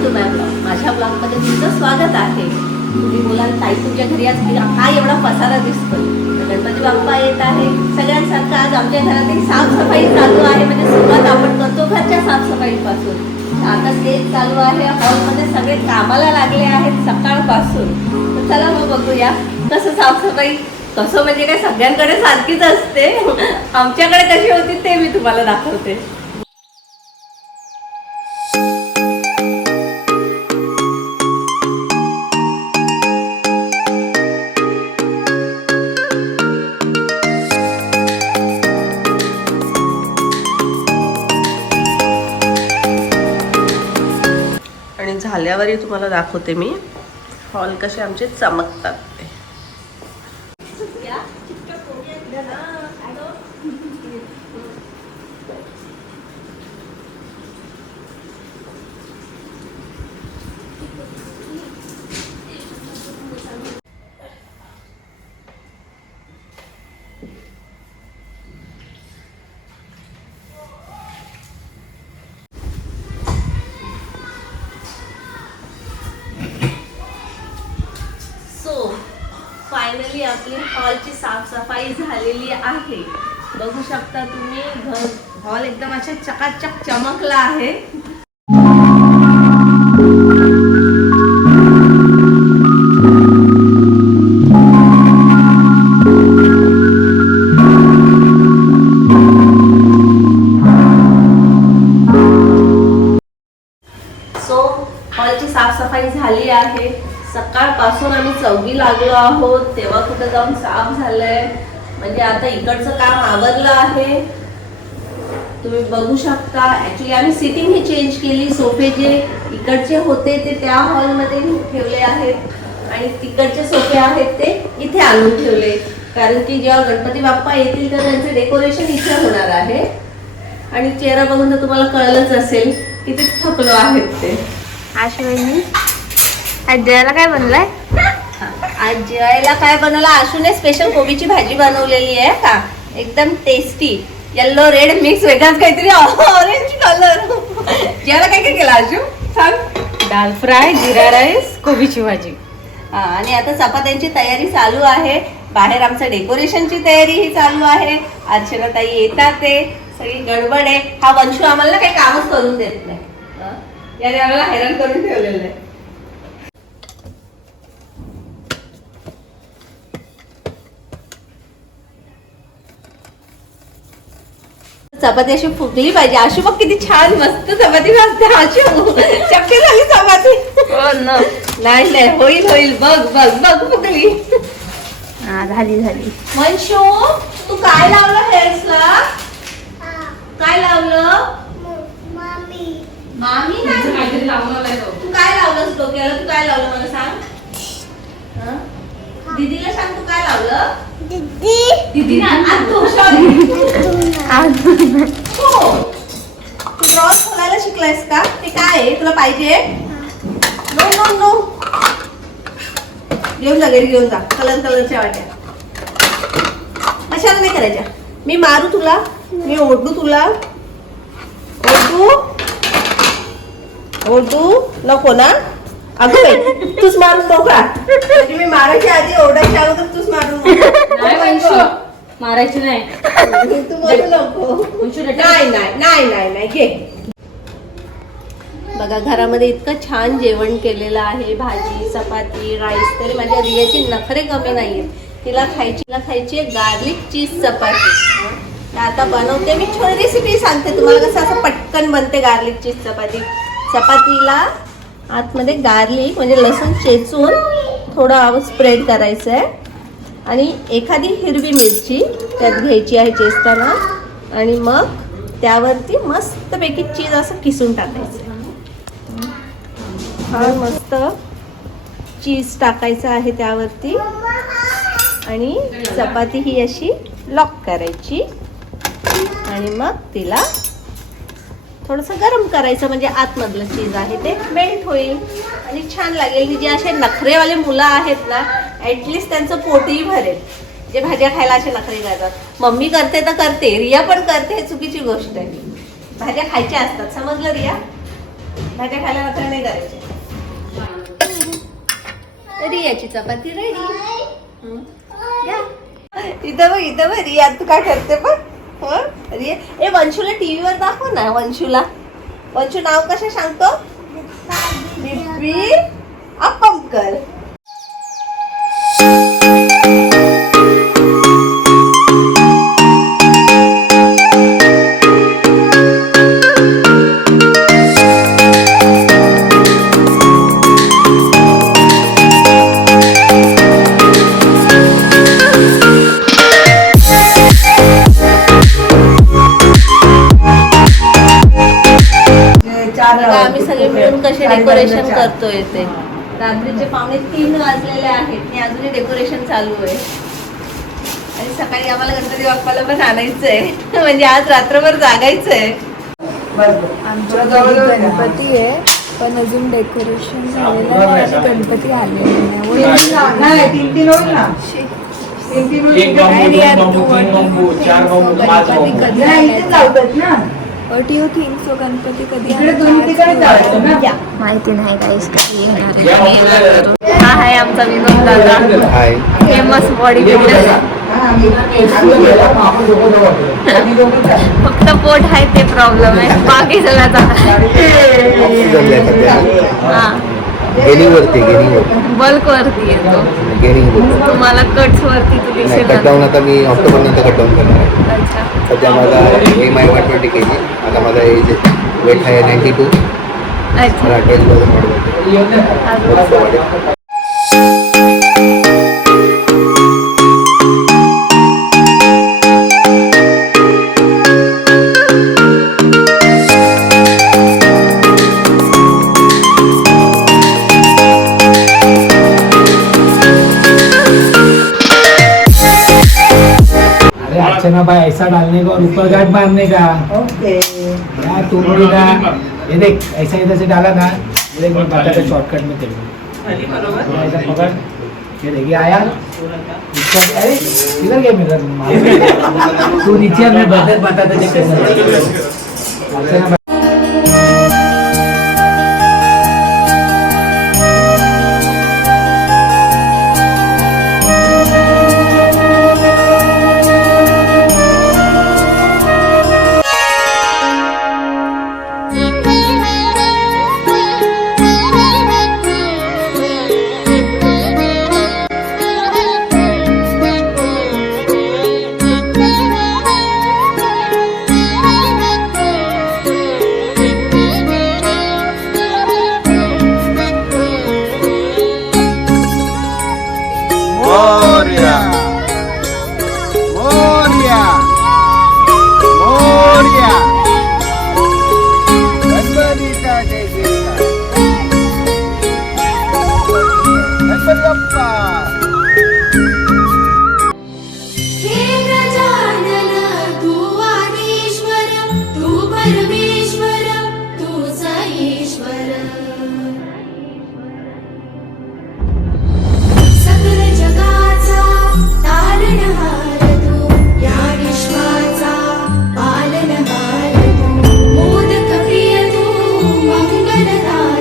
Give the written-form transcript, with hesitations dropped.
Welcome to my blog. माझ्या ब्लॉगमध्ये तुमचं स्वागत आहे. तुम्ही बोलाल ताई तुमच्या घरी आज हा एवढा पसारा दिसतोय. गणपती बाप्पा येत आहे. सगळ्यांसारखं आज आमच्या घरातही साफसफाई चालू आहे. म्हणजे सुरुवात आपण करतो घरच्या साफसफाईपासून. आता तेच चालू आहे. हॉलमध्ये सगळे कामाला लागले आहेत सकाळपासून. तर चला मग बघूया कसं साफसफाई. कसं म्हणजे काय सगळ्यांकडे सारखीच असते. आमच्याकडे कशी होती ते मी तुम्हाला दाखवते. आणि झाल्यावरही तुम्हाला दाखवते मी हॉल कसे आमचे चमकतात ते. फायनली आपली हॉलची साफसफाई झालेली आहे. बघू शकता तुम्ही हॉल एकदम अशा चकाचक चमकला आहे. हॉलची साफसफाई झाली आहे. सकाळपासून आम्ही चौघी लागलो आहोत तेव्हा कुठं जाऊन साफ झालंय. म्हणजे आता इकडचं काम आवरलं आहे. तुम्ही बघू शकता. ऍक्च्युली आम्ही सिटिंग ही चेंज केली. सोफे जे इकडचे होते ते त्या हॉलमध्ये ठेवले आहेत आणि तिकडचे सोफे आहेत ते इथे आणून ठेवले. कारण की जेव्हा गणपती बाप्पा येतील तर त्यांचे डेकोरेशन इथे होणार आहे. आणि चेहरा बघून तर तुम्हाला कळलंच असेल किती थकलो आहेत ते. आशुनी आज जेवायला काय बनवलंय? आज जेवायला काय बनवलं? आशूने स्पेशल कोबीची भाजी बनवलेली आहे का. एकदम टेस्टी येल्लो रेड मिक्स वेगळाच काहीतरी ऑरेंज कलर. जेवायला काय काय केलं आशू सांग? दाल फ्राय, जिरा राईस, कोबीची भाजी. आणि आता चपात्यांची तयारी चालू आहे. बाहेर आमचं डेकोरेशनची तयारी ही चालू आहे. अर्चनाताई येतात ते सगळी गडबड आहे. हा वंशू आम्हाला काही कामच करून देत नाही. याने आम्हाला हैराण करून ठेवलेलं आहे. चपाती अशी फुगली पाहिजे. आशू बघ किती छान मस्त चपाती भाजते. आशू चक्की झाली चपाती. हो ना. नाही नाही होईल होईल. बघ बघ बघ फुगली. झाली झाली. वंशू तू काय लावलं हेअर्सला? काय लावलं? मामी नाही. तू काय लावलंस डोक्याला? तू काय लावलं मला सांग. दीदीला सांग तू काय लावलं? दीदीने तू ड्रॉस खोलायला शिकलायस का? ते काय आहे तुला पाहिजे? नो नो नो घेऊन जा घरी घेऊन जा. कलर कलरच्या वाट्या कशाला नाही करायच्या. मी मारू तुला? मी ओढू तुला? ओढू नको ना. अगं तूच मारून मोकळा. म्हणजे मी मारायच्या आधी ओरडायच्या अगोदर तूच मारून मारायची नाही. तू बोलू नको. नाही नाही नाही नाही नाही घे. बघा घरामध्ये इतकं छान जेवण केलेलं आहे. भाजी चपाती राईस. तरी माझ्या रियाची नखरे कमी नाहीये. तिला खायची गार्लिक चीज चपाती. आता बनवते मी. छोटी रेसिपी सांगते तुम्हाला कसं असं पटकन बनते गार्लिक चीज चपाती. चपातीला आतमध्ये गार्लिक म्हणजे लसूण चेचून थोडं स्प्रेड करायचं आहे. आणि एखादी हिरवी मिरची त्यात घ्यायची आहे चेचताना. आणि मग त्यावरती मस्तपैकी चीज असं किसून टाकायचं. हा मस्त चीज टाकायचं आहे त्यावरती. आणि चपाती ही अशी लॉक करायची. आणि मग तिला थोडंसं गरम करायचं म्हणजे आतमधलं चीज आहे ते मेल्ट होईल आणि छान लागेल. जे असे नखरेवाले मुलं आहेत ना ॲटलिस्ट त्यांचं पोटही भरेल. जे भाज्या खायला असे नखरे करतात. मम्मी करते तर करते, रिया पण करते, हे चुकीची गोष्ट आहे. भाज्या खायच्या असतात समजलं रिया. भाज्या खायला नका नाही करायचे. रियाची चपाती रेडी. इथं बघ रिया तू काय करते पण. रिया ए वंशूला टीव्हीवर दाखव ना. वंशू नाव कसं सांगतो. बिब्बी अपमकर. आम्ही सगळे मिळून कसे डेकोरेशन करतोय ते. रात्रीचे 2:45 वाजलेले आहेत आणि अजूनही डेकोरेशन चालू आहे. आणि सकाळी आम्हाला गणपती बाप्पाला पण आणायचंय. म्हणजे आज रात्रभर जागायचंय. आमच्या घरी गणपती आहे पण अजून डेकोरेशन झालेलं नाही आणि गणपती आलेले नाही. गणपती कधी गणपती कधी माहिती नाही काहीच. हा आहे आमचा विनोद दादा, फेमस बॉडी बिल्डर. फक्त पोट आहे ते प्रॉब्लेम आहे, बाकी सगळं बल्क वरती येतो. तुम्हाला कट्स वरती तू दिसेल. कटडाऊन आता मी ऑक्टोबर नंतर कटडाऊन करणार आहे. अच्छा. सध्या माझा MI 120 kg. आता माझा एज वेट आहे 92. अच्छा. मला 28,000 वाढेल. अर्चना भाई ऐसा डालने का और ऊपर गांठ मारने का. ओके. यार तुम भी ना ये देख ऐसा इधर से डाला ना. ये देख मैं बताता शॉर्टकट में तेरे को. ऐसा पकड़. ये देखिए आया. अरे इधर क्या मिल रहा. तू नीचे मैं बताता कैसे. अर्चना भाई मोदक प्रिय तू मंगलदायक.